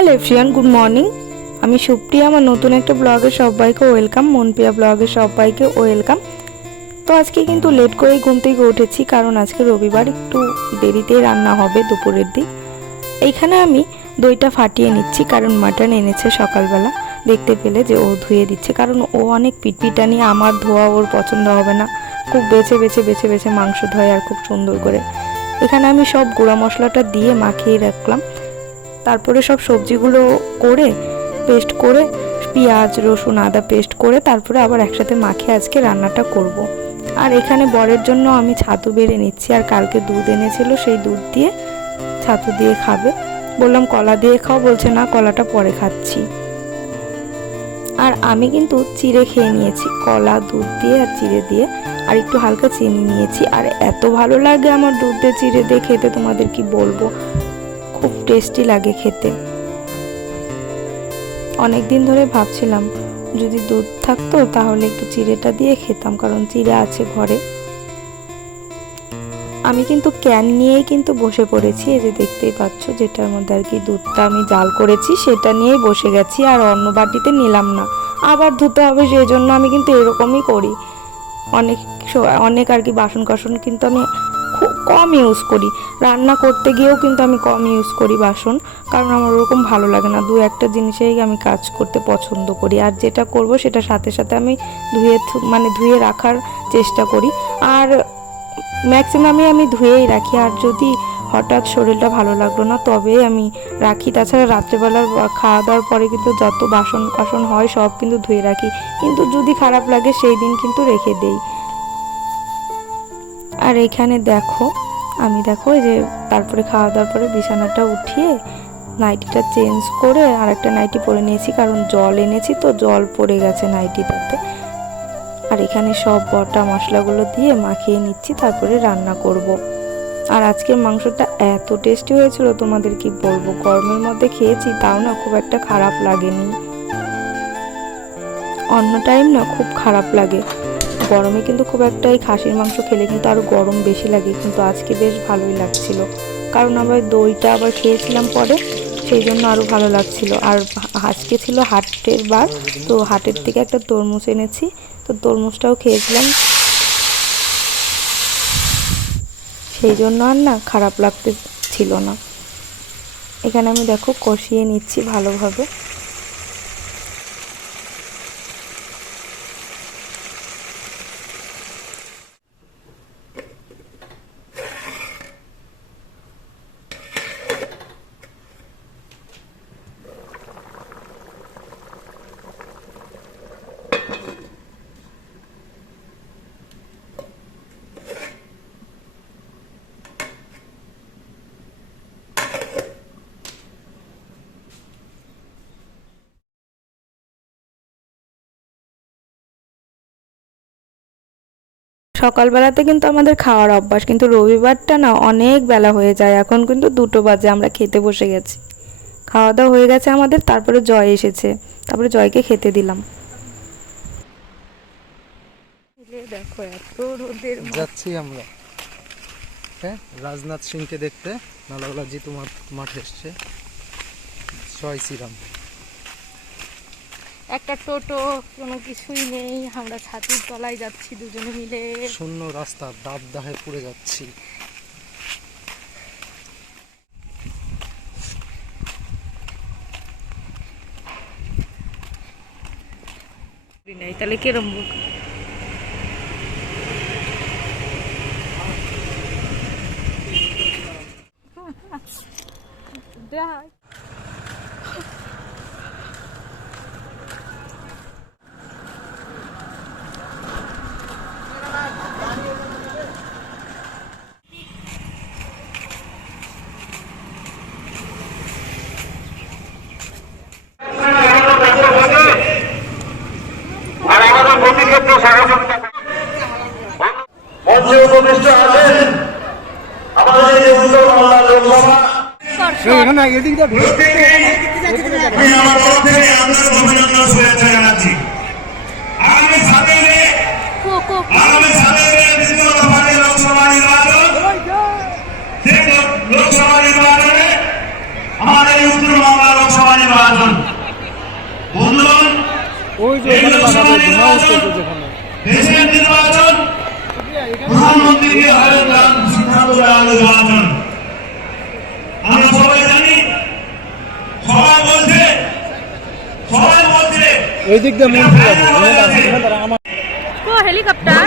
Hello everyone good morning আমি সুপ্রিয়া, আমার নতুন একটা ব্লগে সবাইকে ওয়েলকাম মনপ্রিয়া ব্লগে সবাইকে ওয়েলকাম তো আজকে কিন্তু লেট করে ঘুম থেকে উঠেছি, কারণ আজকে রবিবার, একটু দেরিতেই রান্না হবে দুপুরের দিক। এইখানে আমি দইটা ফাটিয়ে নিচ্ছি, কারণ মাটন এনেছে সকালবেলা। দেখতে পেলে যে ও ধুয়ে দিচ্ছে, কারণ ও অনেক পিটপিটানি, আমার ধোয়া ওর পছন্দ হবে না। খুব বেছে বেছে বেছে বেছে মাংস ধোয় আর খুব সুন্দর করে। এখানে আমি সব গুঁড়া মশলাটা দিয়ে মাখিয়ে রাখলাম। তারপরে সব সবজিগুলো করে পেস্ট করে পেঁয়াজ, রসুন, আদা পেস্ট করে তারপরে আবার একসাথে মাখে আজকে রান্নাটা করব। আর এখানে বরের জন্য আমি ছাতু বেড়ে নিচ্ছি আর কালকে দুধ এনেছিল সেই দুধ দিয়ে ছাতু দিয়ে খাবে। বললাম, কলা দিয়ে খাও, বলছে, না, কলাটা পরে খাচ্ছি। আর আমি কিন্তু চিড়ে খেয়ে নিয়েছি, কলা, দুধ দিয়ে আর চিড়ে দিয়ে। আর একটু হালকা চিনি নিয়েছি। আর এত ভালো লাগে আমার দুধ দিয়ে চিড়ে দিয়ে খেতে, তোমাদের কি বলব? খুব টেস্টি লাগে খেতে। অনেক দিন ধরে ভাবছিলাম, যদি দুধ থাকতো তাহলে একটু চিড়েটা দিয়ে খেতাম, কারণ চিড়ে আছে ঘরে। আমি কিন্তু ক্যান নিয়েই কিন্তু বসে পড়েছি, এই যে দেখতেই পাচ্ছ যেটার মধ্যে আর কি দুধটা আমি জাল করেছি, সেটা নিয়েই বসে গেছি, আর অন্য বাটিতে নিলাম না। আবার ধুতে হবে সেই জন্য আমি কিন্তু এরকমই করি। অনেক অনেক আর কি বাসন কাসন কিন্তু আমি খুব কম ইউজ করি। রান্না করতে গিয়েও কিন্তু আমি কম ইউজ করি বাসন, কারণ আমার ওরকম ভালো লাগে না। দু একটা জিনিসেই আমি কাজ করতে পছন্দ করি। আর যেটা করব সেটা সাথে সাথে আমি ধুয়ে মানে ধুয়ে রাখার চেষ্টা করি। আর ম্যাক্সিমামই আমি ধুয়েই রাখি। আর যদি হঠাৎ শরীরটা ভালো লাগল না তবে আমি রাখি। তাছাড়া রাত্রেবেলার খাওয়া দাওয়ার পরে কিন্তু যত বাসন কাসন হয়, সব কিন্তু ধুয়ে রাখি। কিন্তু যদি খারাপ লাগে, সেই দিন কিন্তু রেখে দেই। আর এখানে দেখো, আমি দেখো যে তারপরে খাওয়া দাওয়ার পরে বিছানাটা উঠিয়ে নাইটিটা চেঞ্জ করে আর একটা নাইটি পরে নিয়েছি, কারণ জল এনেছি তো জল পড়ে গেছে নাইটিটাতে। আর এখানে সব বটা মশলাগুলো দিয়ে মাখিয়ে নিচ্ছি, তারপরে রান্না করব। আর আজকের মাংসটা এত টেস্টি হয়েছিল, তোমাদের কি বলব? গরমের মধ্যে খেয়েছি, তাও না খুব একটা খারাপ লাগেনি। অন্য টাইম না খুব খারাপ লাগে। গরমে কিন্তু খুব একটা এই খাসির মাংস খেলে কিন্তু আরও গরম বেশি লাগে, কিন্তু আজকে বেশ ভালোই লাগছিল। কারণ আবার দইটা আবার খেয়েছিলাম পরে, সেই জন্য আরও ভালো লাগছিল। আর আজকে ছিল হাটের বার, তো হাটের থেকে একটা তরমুজ এনেছি, তো তরমুজটাও খেয়েছিলাম। সেই জন্য আর না খারাপ লাগতে ছিল না। এখানে আমি দেখো কষিয়ে নিচ্ছি ভালোভাবে। সকালবেলাতে কিন্তু আমাদের খাওয়ার অভ্যাস কিন্তু রবিবারটা না অনেক বেলা হয়ে যায়। এখন কিন্তু দুটো বাজে আমরা খেতে বসে গেছি। খাওয়া দাওয়া হয়ে গেছে আমাদের তারপরে জয় এসেছে। তারপরে জয়কে খেতে দিলাম। দেখো এত রোদের যাচ্ছি আমরা। হ্যাঁ রাজনাথ সিংকে দেখতে। নালাগোলা জিতু মাঠ মাঠে এসছে। জয় শ্রীরাম। একটা টোটো কোনো কিছুই নেই। আমরা ছাতির তলায় যাচ্ছি দুজনে মিলে। শূন্য রাস্তা দাব দাহে পড়ে যাচ্ছি। নেই তাহলে কিরম? আমি আমার তরফ থেকে আপনার অভিনন্দন শুভেচ্ছা জানাচ্ছি। আগামী সাতই মে আগামী সাতই মে দ্বিতীয় দফাতে লোকসভা নির্বাচন। সেই লোকসভা নির্বাচনে আমাদের উত্তর বাংলা লোকসভা নির্বাচন। বন্ধুগণ এই লোকসভা নির্বাচন हेलीकॉप्टर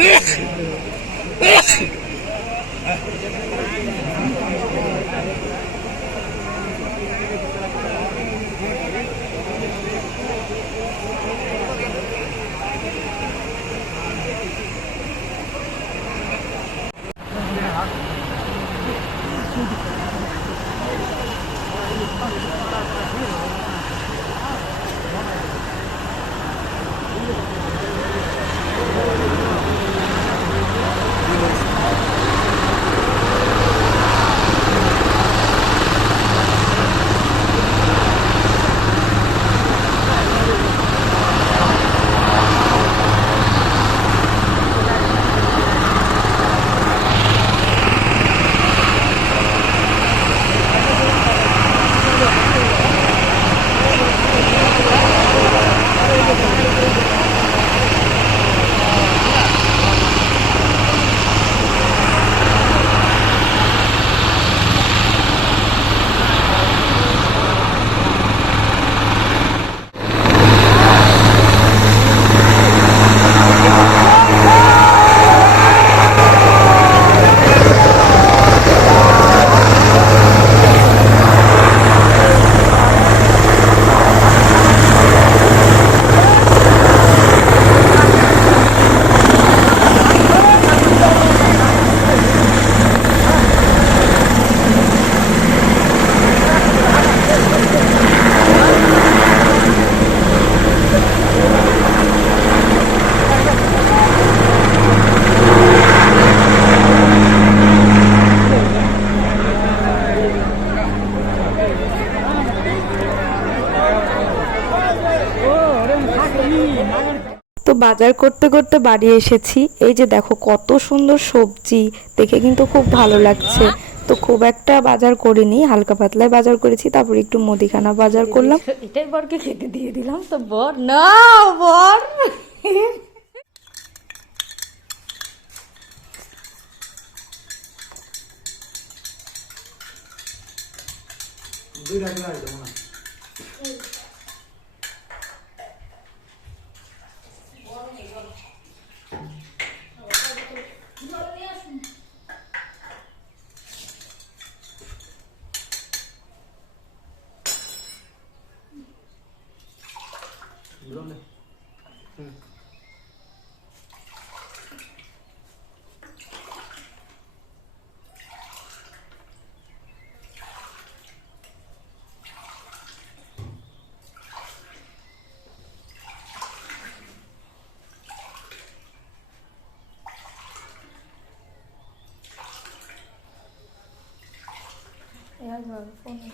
으악! 으악! two different তো বাজার করতে করতে বাড়ি এসেছি। এই যে দেখো কত সুন্দর সবজি দেখে কিন্তু খুব ভালো লাগছে। তো খুব একটা বাজার করিনি হালকা পাতলায় বাজার করেছি তারপর একটু মুদিখানা বাজার করলাম। এটাই বরকে খেতে দিয়ে দিলাম তো বর না বর। 那个封面。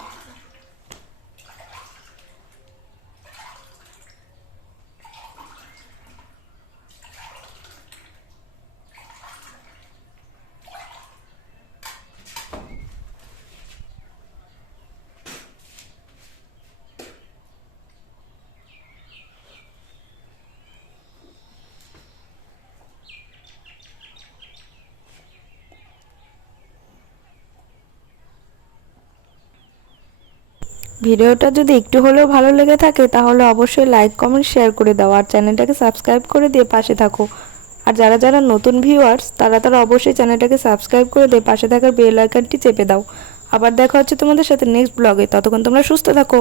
ভিডিওটা যদি একটু হলেও ভালো লেগে থাকে, তাহলে অবশ্যই লাইক কমেন্ট শেয়ার করে দাও আর চ্যানেলটাকে সাবস্ক্রাইব করে দিয়ে পাশে থাকো। আর যারা যারা নতুন ভিউয়ার্স তারা তারা অবশ্যই চ্যানেলটাকে সাবস্ক্রাইব করে দিয়ে পাশে থাকার বেল আইকনটি চেপে দাও। আবার দেখা হচ্ছে তোমাদের সাথে নেক্সট ব্লগে ততক্ষণ তোমরা সুস্থ থাকো।